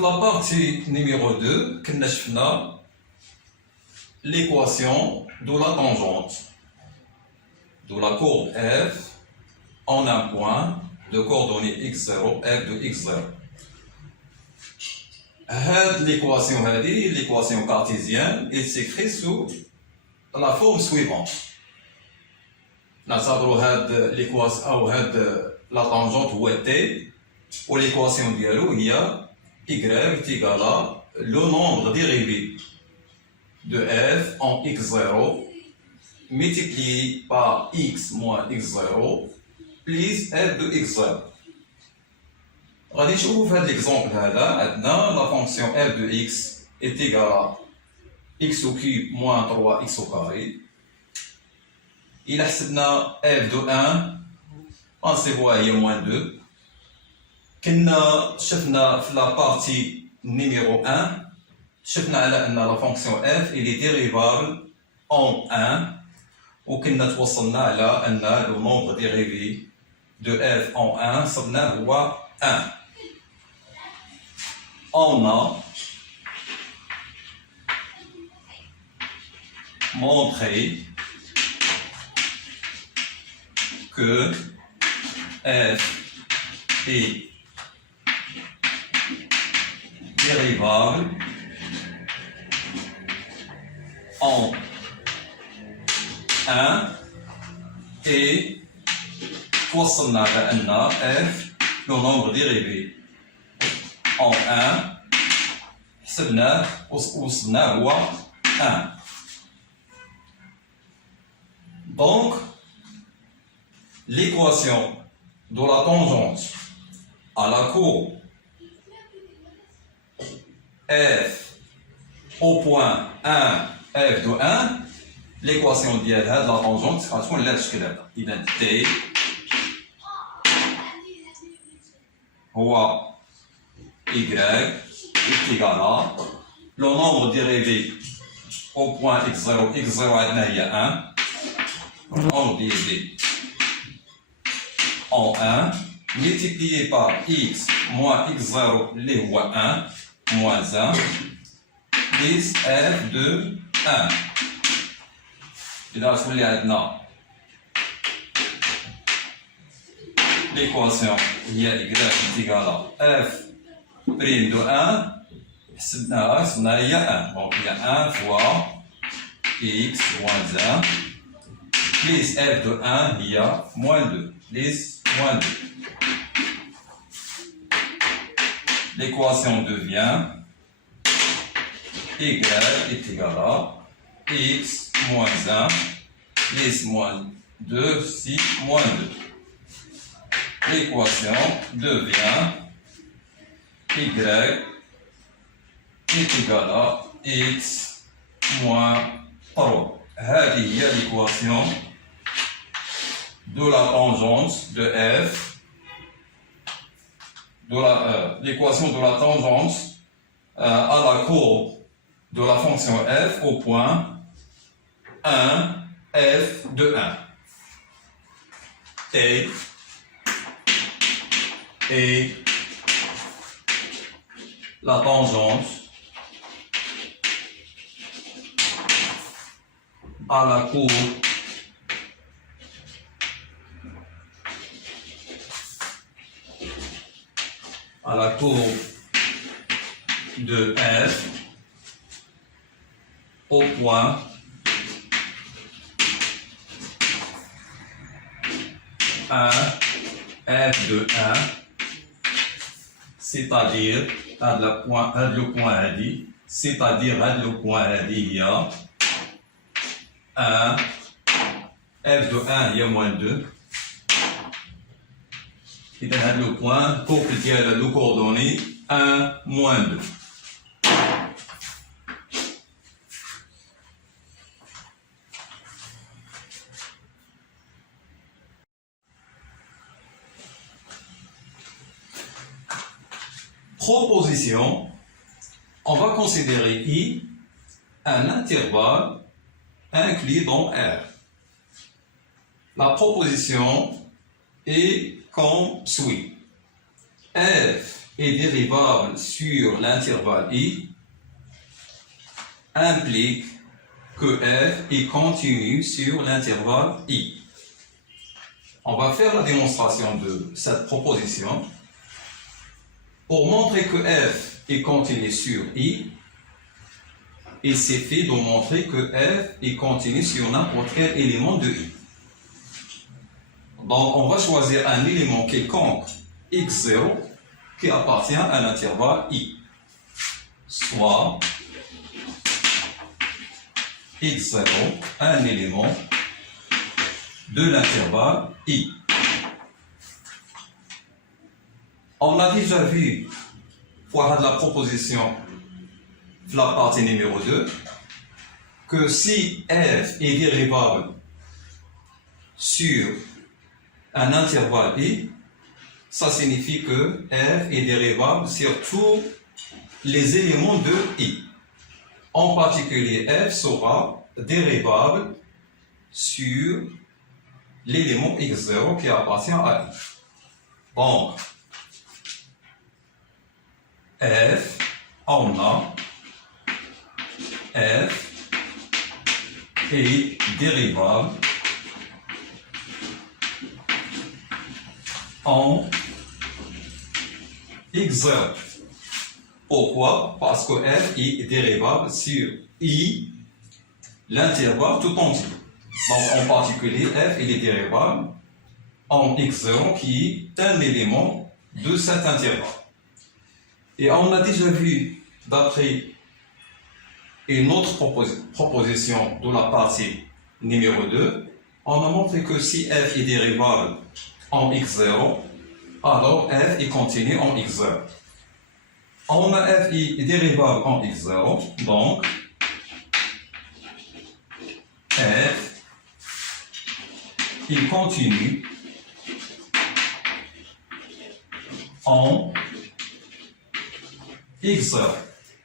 la partie numéro 2, nous avons l'équation de la tangente de la courbe f en un point de coordonnées x0, f de x0. L'équation cartésienne, elle s'écrit sous la forme suivante. Nous avons la tangente ou t, ou l'équation dialogue, il y a y est égal à le nombre dérivé de f en x0 multiplié par x moins x0 plus f de x0. غادي نشوفوا في هذا l'exemple هذا عندنا la fonction f de x est égale à x au cube moins 3x au carré. Il a حسبنا f de 1 غنصيبوها هي moins 2. كنا شفنا في la partie numéro 1 شفنا على ان la fonction f il est dérivable en 1 وكنا توصلنا على ان le nombre dérivé de f en 1 صرنا هو 1. On a montré que f est dérivable en 1 et توصلنا على ان f le nombre dérivé en 1 حسبناه وصلناه هو 1. Donc l'équation de la tangente à la courbe f au point 1 f de 1, l'équation de la tangente sera la suivante. إذا t هو y est égal à le nombre dérivé au point x0, x0 عندنا هي 1, le nombre dérivé en 1 multiplié par x moins x0 اللي هو 1 moins 1 plus f de 1. إذا تولي عندنا l'équation هي y est égal à f prime de 1 حسبناها هي 1. Donc il y a 1 fois x moins 1 plus f de 1 il y a moins 2 plus moins 2. L'équation devient y est égal à x moins 1 plus moins 2 si moins 2. L'équation devient y est égal à x moins 3. هذه هي l'équation de la tangente de f, l'équation de la tangente à la courbe de la fonction f au point 1 f de 1. Et la tangente à la courbe de f au point 1 f de 1, c'est-à-dire le point هذه, c'est-à-dire le point هذه هي 1 f de 1 هي moins 2. إذا هذا le point couple ديال le coordonnées 1 moins 2. Proposition, on va considérer I un intervalle inclus dans R. La proposition est comme suit. F est dérivable sur l'intervalle I implique que f est continu sur l'intervalle I. On va faire la démonstration de cette proposition. Pour montrer que f est continu sur I, il suffit de montrer que f est continu sur n'importe quel élément de I. Donc, on va choisir un élément quelconque, x0, qui appartient à l'intervalle I. Soit x0, un élément de l'intervalle I. On a déjà vu, pour la proposition de la partie numéro 2, que si f est dérivable sur un intervalle I, ça signifie que f est dérivable sur tous les éléments de I. En particulier, f sera dérivable sur l'élément x0 qui appartient à I. Donc, f, on a f est dérivable en x0. Pourquoi? Parce que f est dérivable sur I, l'intervalle tout entier. Donc, en particulier, f est dérivable en x0 qui est un élément de cet intervalle. Et on a déjà vu, d'après une autre proposition de la partie numéro 2, on a montré que si f est dérivable en x0, alors f est continu en x0. On a f est dérivable en x0, donc f est continu en x0.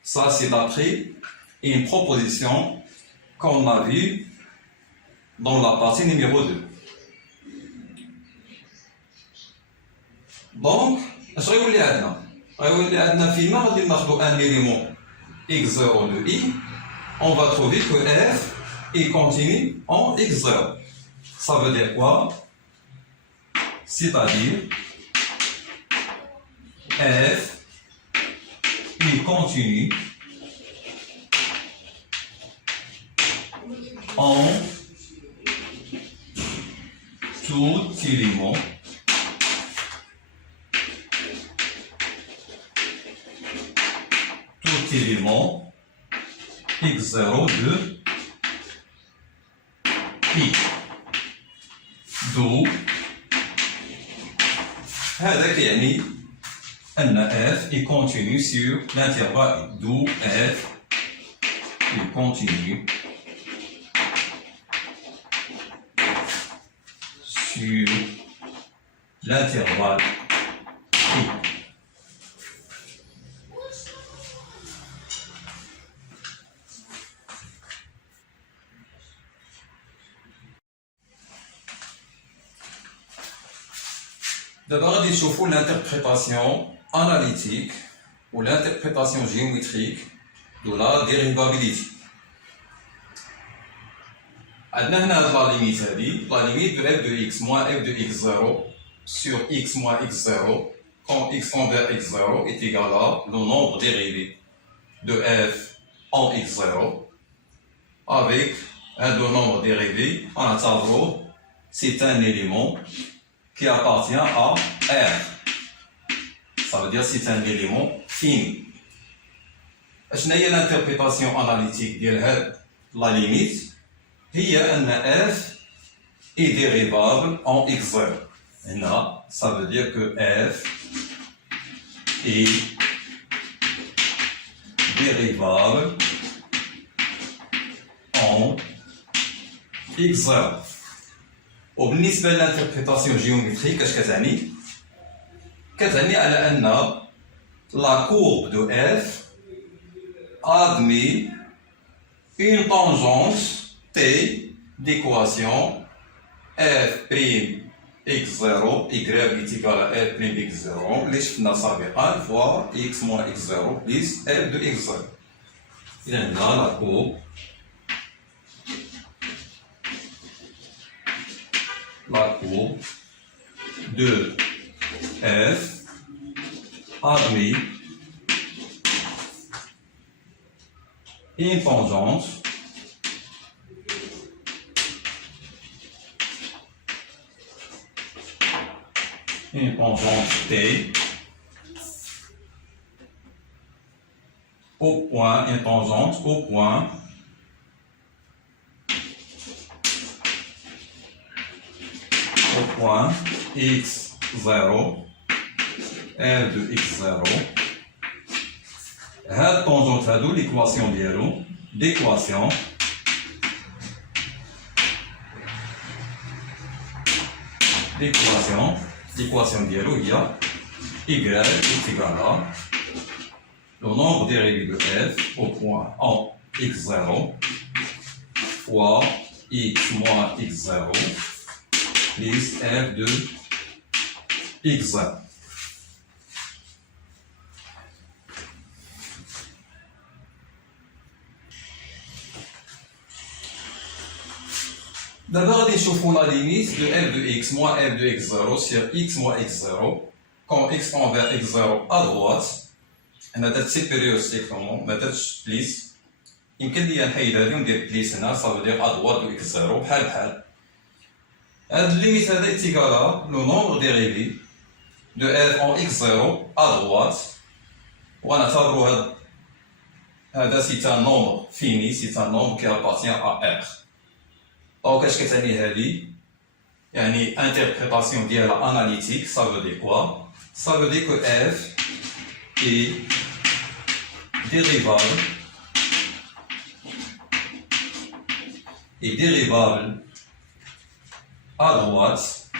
Ça, c'est d'après une proposition qu'on a vue dans la partie numéro 2. Donc, je vais un élément x0 de I, on va trouver que f est continu en x0. Ça veut dire quoi? C'est-à-dire f est continu en tout élément x0 de I. d'où هذا يعني أن f est continu sur l'intervalle, d'où f est continu sur l'intervalle I. D'abord, il faut l'interprétation analytique ou l'interprétation géométrique de la dérivabilité. عندنا هنا la limite هذه la limite de f de x moins f de x0 sur x moins x0 quand x envers x0 est égal à le nombre dérivé de f en x0 avec un de nombre dérivé en tableau, c'est un élément qui appartient à R. Ça veut dire que c'est un élément fini. شنو هي l'interprétation analytique ديال la limite؟ هي أن f est dérivable en x0. هنا ça veut dire que f est dérivable en x0. وبالنسبة للانتربريتاسيون جيومتريك اش كتعني؟ كتعني على أن la courbe de f admet une tangente t d'équation f' x0 y est égal à f prime x0 اللي شفنا سابقا fois x moins x0 plus f de x0. إذا هنا la courbe de f admet une tangente T au point, une tangente au point x0 f de x0. هاد tangente هادو l'équation ديالو l'équation ديالو هي y est égal à le nombre dérivé de f au point en x0 fois x moins x0 plus f de x0. D'abord, nous la limite de f de x moins f de x0 sur x moins x0. Quand x envers x0 à droite, on a séparé strictement, on a plus. يمكن لي نحيد هذه وندير بليس هنا ça veut dire à droite de x0 بحال بحال. هذا الليميت هذا est égal à le nombre dérivé de f en x0 à droite. ونعتبروا هذا c'est un nombre fini, c'est un nombre qui appartient à R. Donc qu'est-ce que تعني هذه؟ يعني interprétation ديالها analytique, ça veut dire quoi? Ça veut dire que f est dérivable à droite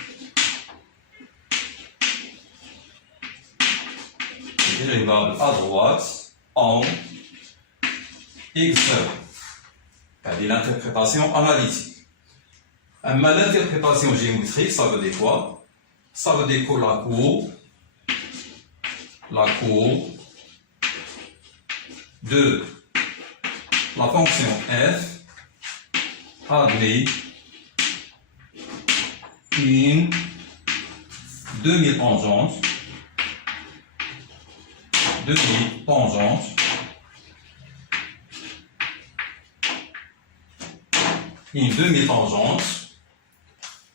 en x0. C'est l'interprétation analytique. Mais l'interprétation géométrique, ça veut dire quoi? Ça veut dire que la courbe de la fonction f admet une demi-tangente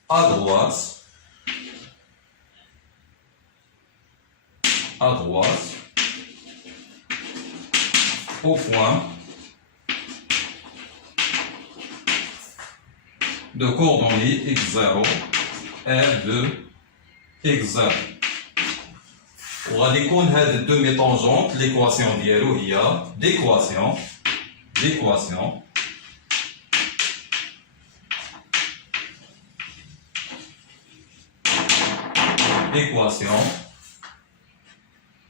à droite au point de coordonnées x0 f de x0. وغادي يكون هاد الدومي طونجونت ليكواسيون ديالو هي d'équation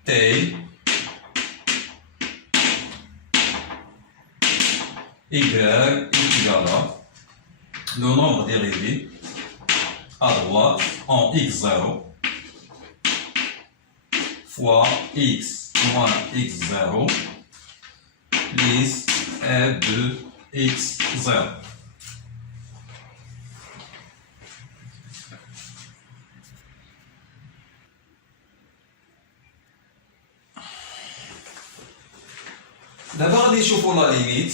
T y est égal à le nombre dérivé à droite en x0 fois x moins x0 plus f de x0. D'abord, نشوفوا la limite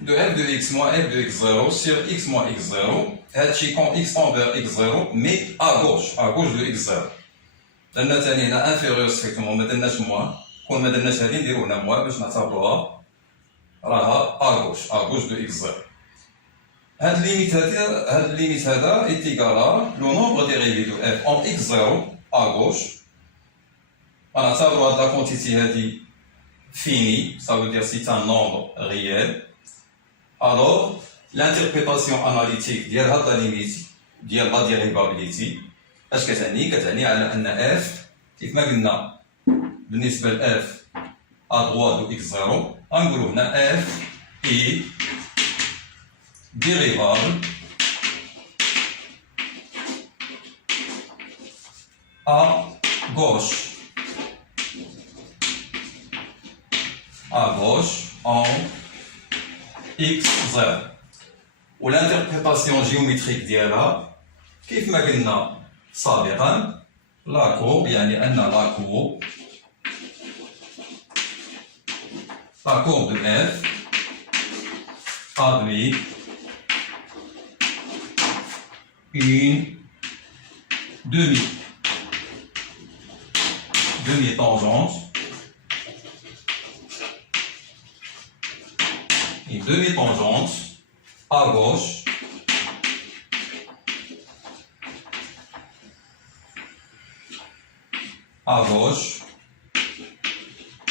de f de x moins f de x0 sur x moins x0. هادشي quand x envers x0 mais à gauche de x0. لأن ثاني هنا inférieur strictement ما درناش موان، كون ما درناش هادي نديرو هنا موان باش نعتبروها راها à gauche de x0. هاد الليميت هذا est égal à le nombre dérivé de f en x0 à gauche. غنعتبرو هاد لا كونتيتي هادي fini, ça veut dire c'est un nombre réel. Alors, l'interprétation analytique ديال هاد لا limite ديال la dérivabilité اش كتعني؟ كتعني على ان f كيف ما قلنا بالنسبه ل f à droite de x0 غنقولوا هنا f est dérivable gauche à gauche en x0. والانتربريتاسيون جيومتريك ديالها كيف ما قلنا سابقا لاكورب يعني ان لاكورب دو اف admet une demi-tangente, à gauche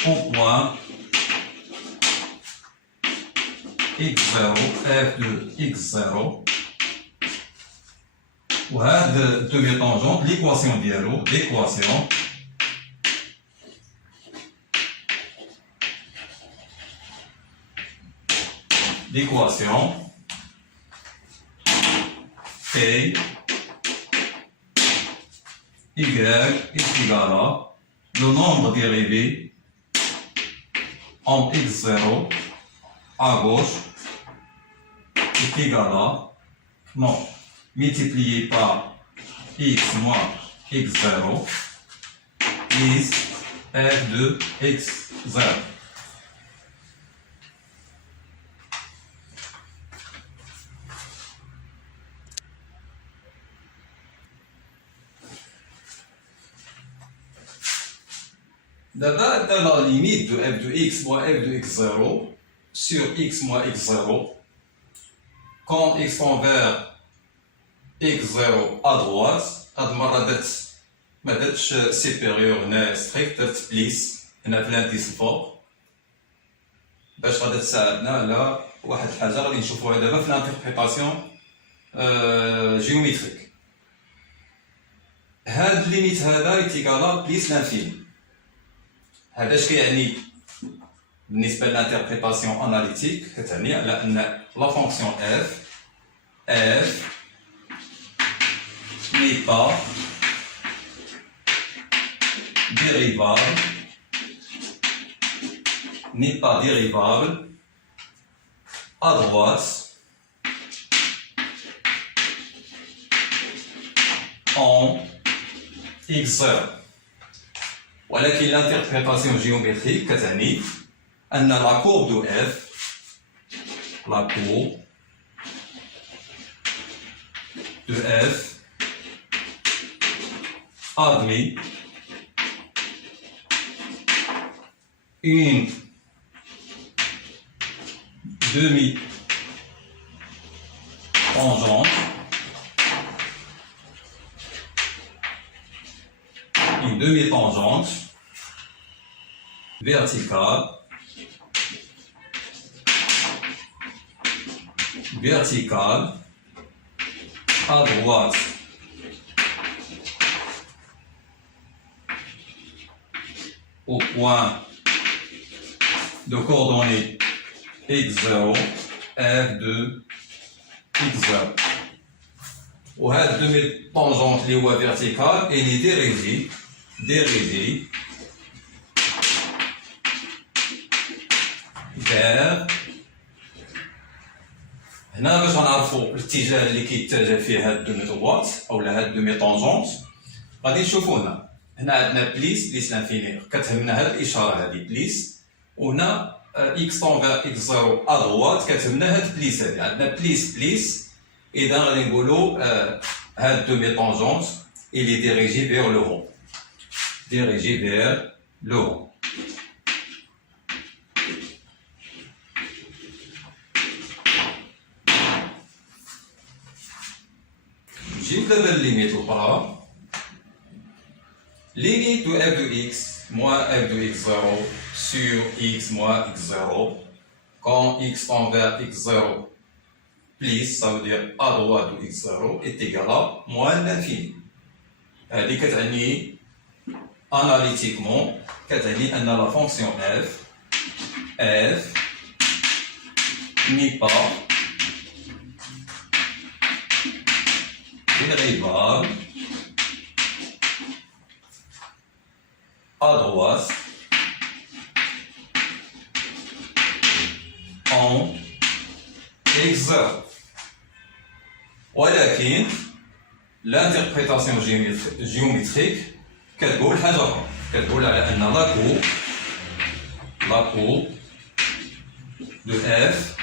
au point x0 f de x0 وهذا demi-tangente l'équation ديالو l'équation K y est égal à le nombre dérivé en x0 à gauche est égal à, non, multiplié par x moins x0 plus f de x0. D'abord, la limite de f de x moins f de x0 sur x moins x0, quand x tend vers x0 à droite, ما درتش سيبيريور هنا ستريكت درت بليس هنا في الانديس الفوق باش غادي تساعدنا على واحد الحاجه غادي نشوفوها دابا في الانتربريتاسيون جيومتريك. هاد الليميت هذا يتيكالا بليس لانفيني. هذا اش كيعني بالنسبه للانتربريتاسيون اناليتيك؟ كتعني على ان لا فونكسيون f n'est pas dérivable à droite en x0. ولكن l'interprétation géométrique كتعني أن la courbe de f admet une demi-tangente verticale à droite au point de coordonnées x0 f de x0. وهذا demi-tangente اللي هو vertical اللي dérivée vers هنا باش غنعرفوا الاتجاه اللي كيتجه فيه هاد الدومي دوات اولا هاد الدومي طونجونت غادي نشوفوا هنا عندنا بليس لانفيني كتهمنا هاد الاشاره هادي بليس وهنا اكس طون فيغ اكس زيرو ا دوات كتهمنا هاد بليس هادي عندنا بليس اذا غادي نقولوا هاد الدومي طونجونت اللي ديريجي فيغ لو هون نجيب دابا الليميت الأخرى limite de f de x moins f de x0 sur x moins x0 quand x tend vers x0 plus ça veut dire à droite de x0 est égal à moins l'infini. هذه كتعني analytiquement كتعني أن la fonction f n'est pas dérivable à droite en x0. ولكن l'interprétation géométrique كتقول حاجة أخرى، كتقول على أن la courbe de f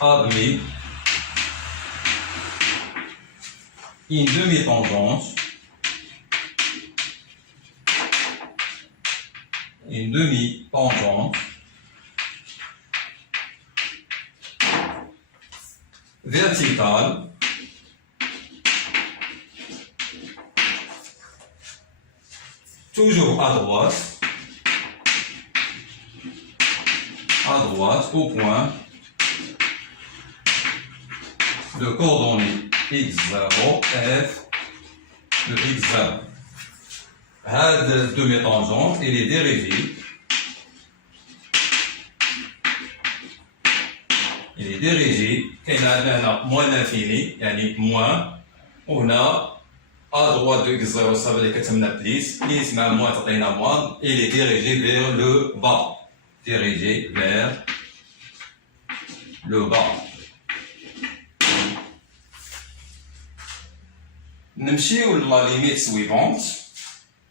admet une demi-tangente verticale toujours à droite au point de coordonnées x0 f de x0. Cette demi-tangente elle est dérivée كاين هنا moins l'infini يعني moins وهنا à droite de x0 ça veut dire كتمنى بليس مع moins تعطينا moins il est dirigé vers le bas نمشيو la limite suivante.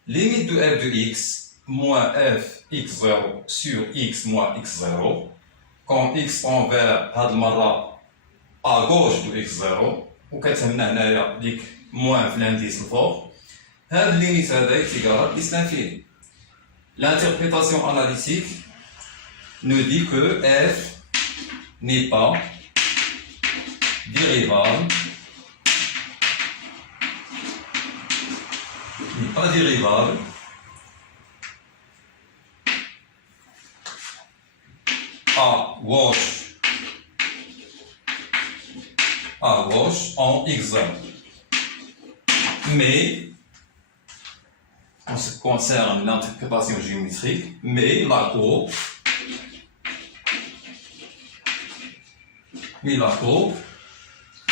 Limite de f de x moins f x0 sur x moins x0 quand x envers هاد المرة à gauche de x0 وكتهمنا هنايا ديك moins في l'indice الفوق. هاد الليميت هذا يتيكال ليس l'infini. L'interprétation analytique nous dit que f n'est pas dérivable à gauche en x0. Mais, en ce qui concerne l'interprétation géométrique, mais la courbe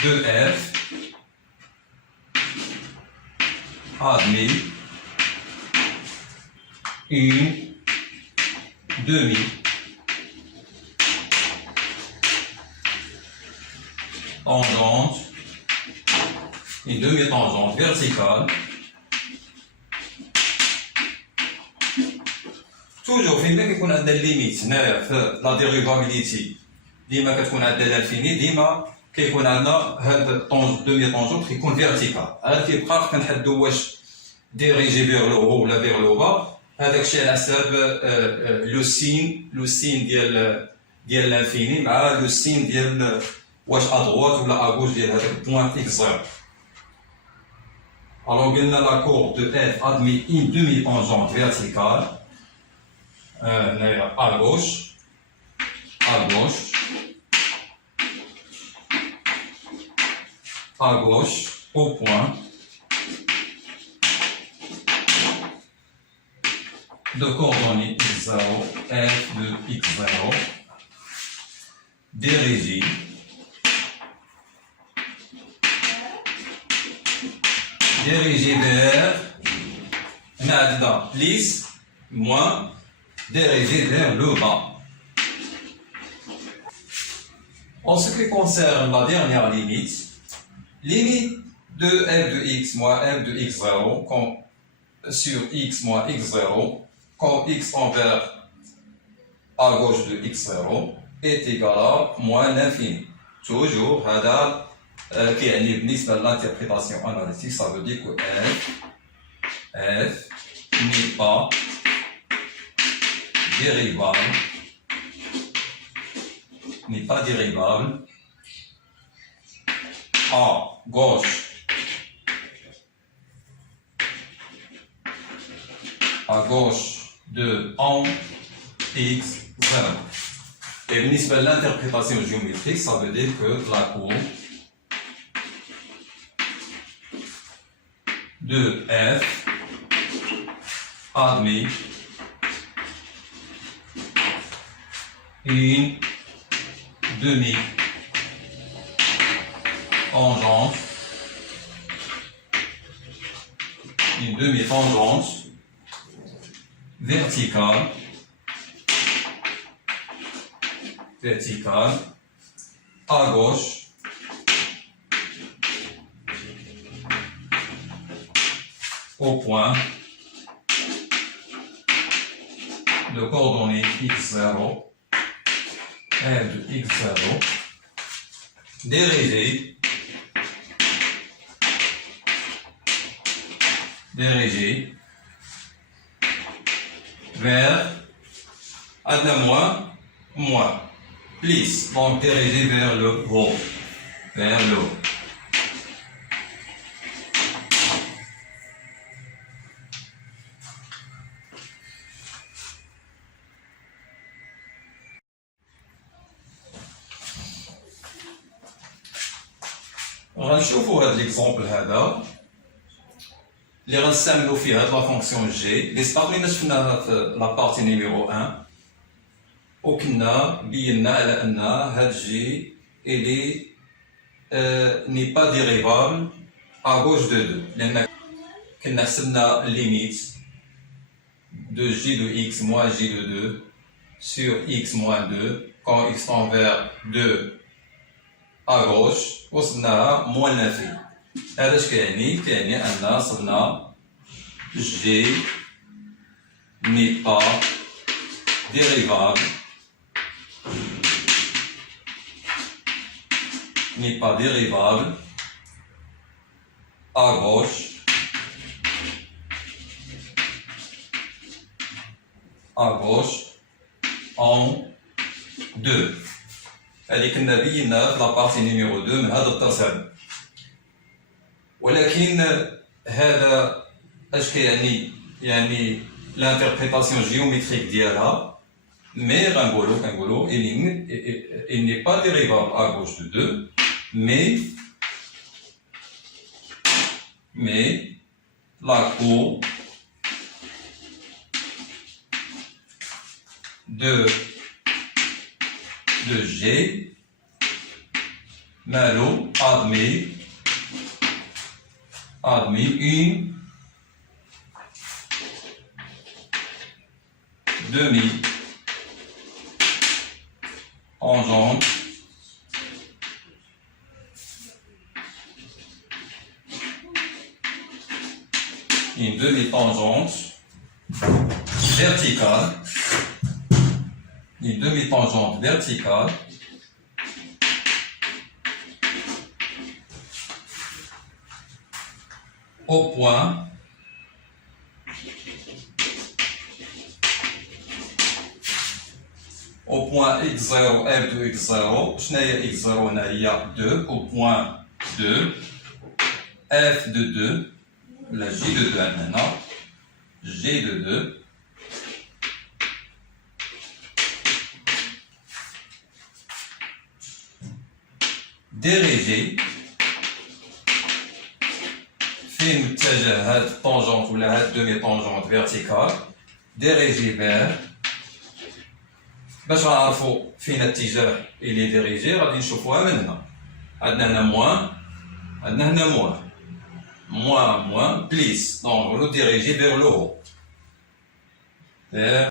de f admet une demi-tangente verticale toujours فين ما كيكون عندنا الليميت هنايا في لا ديريفابيليتي ديما كتكون عندنا الانفيني ديما كيكون عندنا هاد دومي طونجون كيكون فيرتيكال عاد كيبقى كنحددو واش ديريجي فيغ لو هو ولا فيغ لو با هذاك الشيء على حساب لو سين ديال لانفيني مع لو سين ديال واش ادروات ولا اغوش ديال هذاك البوان اكس 0. Alors قلنا la courbe de f admet une demi-tangente verticale à gauche au point de coordonnées x0 f de x0 dirigé vers nada plus moins dirigé vers le bas. En ce qui concerne la dernière limite de f de x moins f de x0 sur x moins x0 quand x envers à gauche de x0 est égal à moins l'infini. Toujours, qui est بالنسبة à l'interprétation analytique, ça veut dire que f n'est pas dérivable à gauche de en x0. Et بالنسبة à l'interprétation géométrique, ça veut dire que la courbe de f admet une demi-tangente vertical, vertical, à gauche, au point de coordonnées x0, f de x0, dérégé vers moins, plus, donc dirigé vers le haut, vers le haut. غنشوفوا هذا ليكزومبل هذا اللي غنستعملوا فيه هاد لا فونكسيون جي اللي سبق لينا شفناها في لا بارتي نيميرو 1 وكنا بينا على ان هاد جي الي ني با ديريفابل ا غوش دو 2 لان كنا حسبنا ليميت de j de x moins j de 2 sur x moins 2 quand x tend vers 2 à gauche وصلناها موان l'infini. هذا اش كيعني؟ كيعني أن صرنا g n'est pas dérivable à gauche en 2. هذه كنا بينا في لابارتي نيميرو 2 من هذا الترسم، ولكن هذا اش كيعني؟ يعني لانتربريتاسيون جيوميتريك ديالها مي غنقولو il n'est pas dérivable à gauche de 2 mais la courbe de G malo admet une demi-tangente verticale au point x0 f de x0 شناهي x0 هنا هي 2 au point 2 f de 2 ولا j de 2 عندنا هنا j de 2 ديريجي فين متجه هاد الطونجونت ولا هاد دومي طونجونت فيرتيكال ديريجي فير. باش نعرفو فين الاتجاه اللي ديريجي غادي نشوفوها من هنا. عندنا هنا موان، عندنا هنا موان بليس، دونك نقولو ديريجي فير لو هو.